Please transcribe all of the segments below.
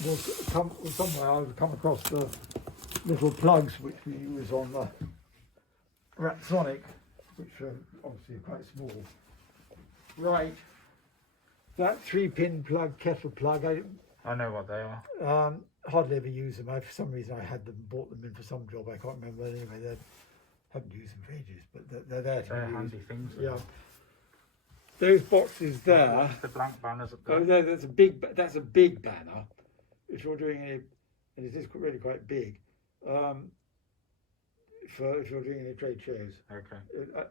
somewhere I've come across the little plugs which we use on the Ratsonic, which are obviously quite small. Right, that 3-pin plug, kettle plug, I know what they are. hardly ever use them. For some reason I had them, bought them in for some job, I can't remember. Anyway, haven't used them for ages, but they're there to They're be handy used. things. Yeah. Those boxes there. What's the blank banners up there? Oh, that's a big banner. If you're doing and it is really quite big. If you're doing any trade shows. Okay.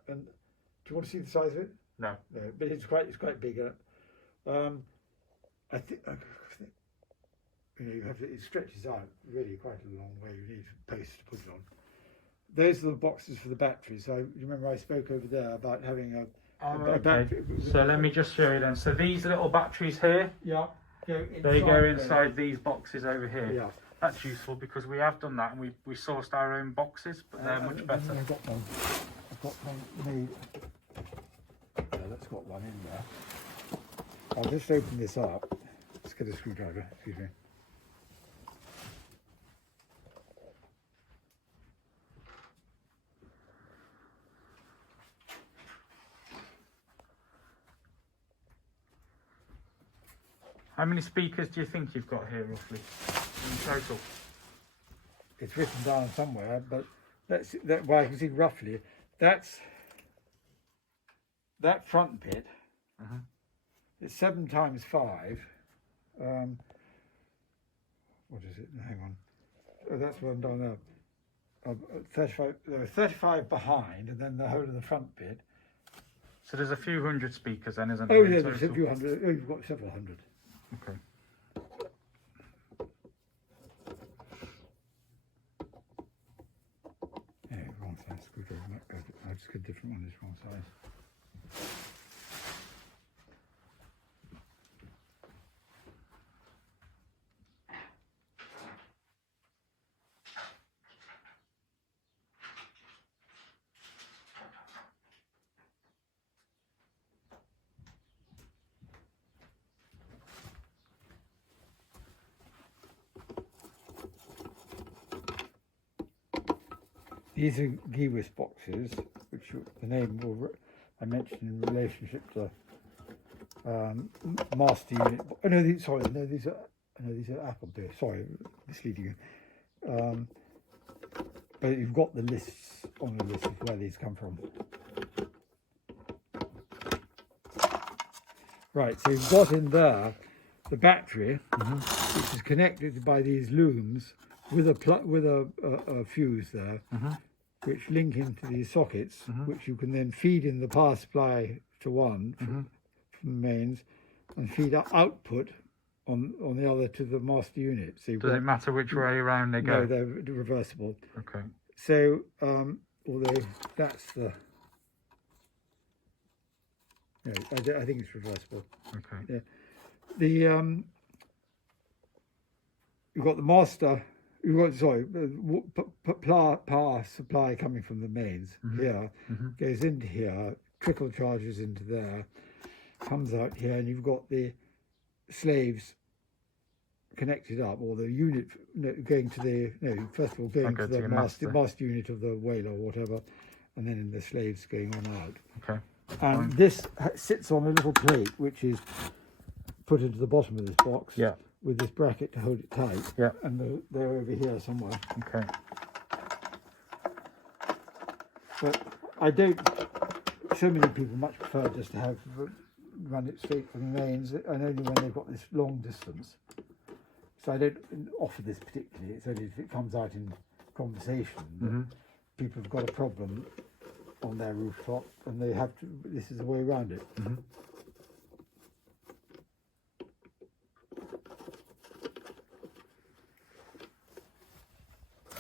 And do you want to see the size of it? No. No, but it's quite big. I think it stretches out really quite a long way. You need posts to put it on. Those are the boxes for the batteries. So you remember I spoke over there about having a battery. So let me just show you then. So these little batteries here, they go inside these boxes over here. Yeah. That's useful because we have done that and we sourced our own boxes, but they're much better. I've got one made. That's got one in there. I'll just open this up. Let's get a screwdriver. Excuse me. How many speakers do you think you've got here roughly in total? It's written down somewhere, but well, I can see roughly. That's that front bit. It's 7 times 5. What is it? Hang on. Oh, that's one down there. 35. There are 35 behind, and then the whole of the front bit. So there's a few hundred speakers then, isn't there? Oh yeah, there's a few hundred. Oh, you've got several hundred. Okay. Yeah, wrong size screwdriver. I'll just get a different one. This wrong size. These are Gewis boxes, which the name I mentioned in relationship to master unit. Oh no, these are Apple. Sorry, misleading you. But you've got the lists on the list of where these come from. Right, so you've got in there the battery, which is connected by these looms with a fuse there. Which link into these sockets, which you can then feed in the power supply to one from the mains, and feed output on the other to the master unit. So does it matter which way around they go? No, they're reversible. Okay. So although that's the no, I think it's reversible. Okay. Yeah. The you've got the master. You've got power supply coming from the mains here, goes into here, trickle charges into there, comes out here, and you've got the slaves connected up, or the unit going to the first of all going to the master unit of the whaler or whatever, and then the slaves going on out. Okay. And this sits on a little plate which is put into the bottom of this box. Yeah. With this bracket to hold it tight. Yeah. And they're over here somewhere. Okay. But I don't. So many people much prefer just to run it straight from the mains, and only when they've got this long distance. So I don't offer this particularly. It's only if it comes out in conversation. People have got a problem on their rooftop, and they have to. This is the way around it.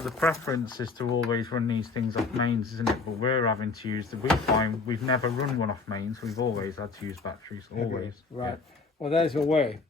The preference is to always run these things off mains, isn't it? But we're having to use we find we've never run one off mains. We've always had to use batteries, always. Right. Yeah. Well, there's a way.